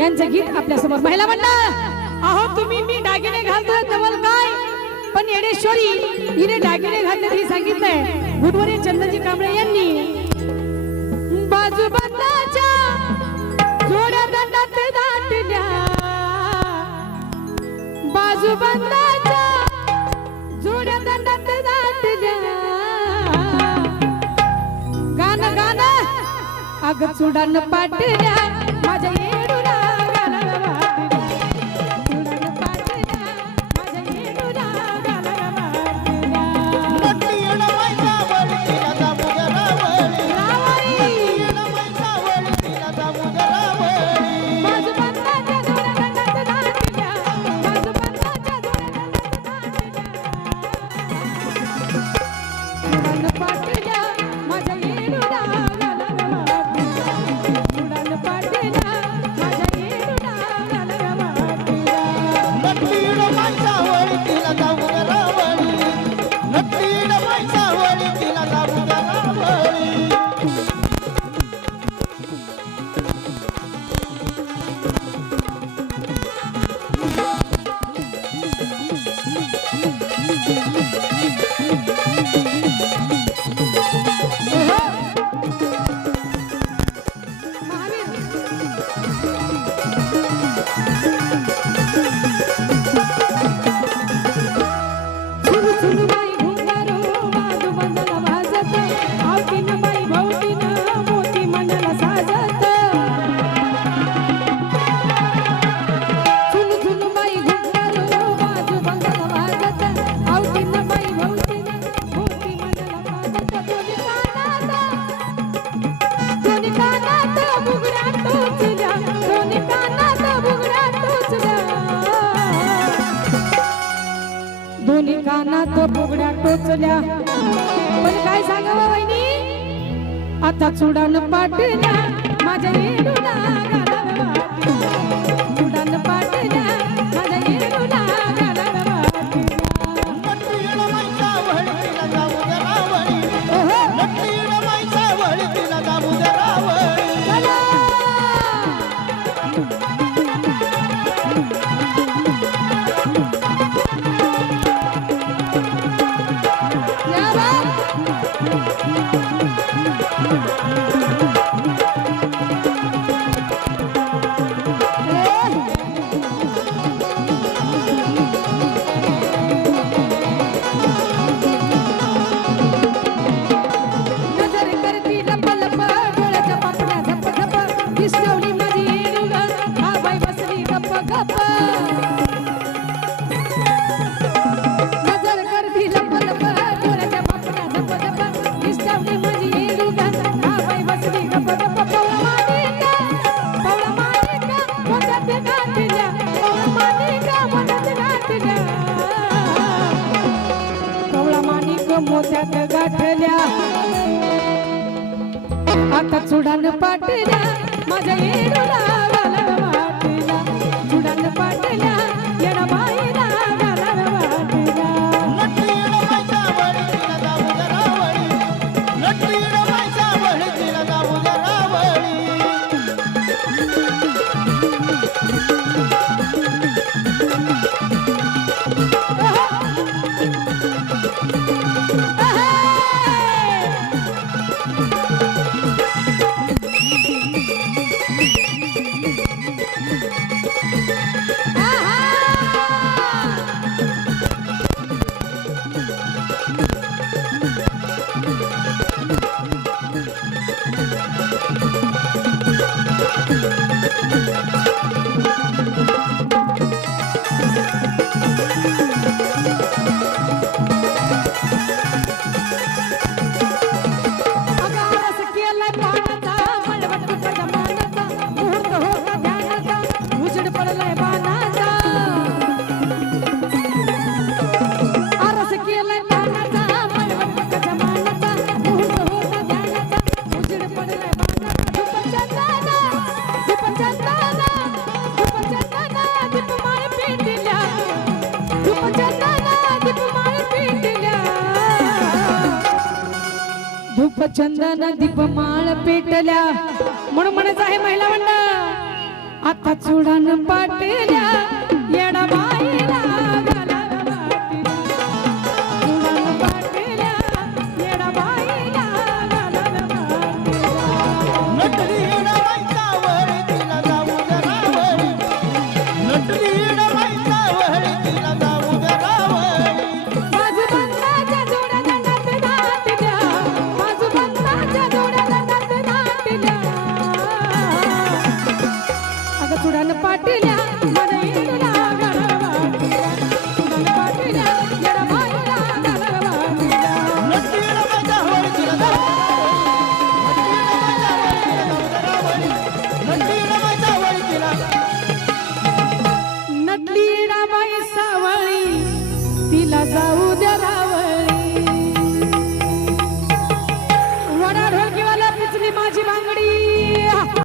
यांचं गीत आपल्यासमोर. महिला मंडळ अहो तुम्ही मी दागिने घालतो जवळ काय? पण येडेश्वरी हिने दागिने घातले हे सांगितलंय. बुधवारी चंद्रजी कांबळे यांनी. बाजू बंदाच्या जोड्या दंडात दाटल्या बाजू बंदाच्या जोड्या दंडात दाटल्या गाणं गाणं. अग चुडान पाटल्या माझ्या Thank you. कानात फुगड्या टोचल्या. पण काय सांगा हो वहिनी? आता चुडान पाटल्या माझ्या मोत्यात गाठल्या. आता चुडान पाठल्या माझ्या पुष्प चंदन दीपमाळ पेटल्या. म्हणून म्हणायचं आहे महिला मंडळ आता चुडान पाटल्या.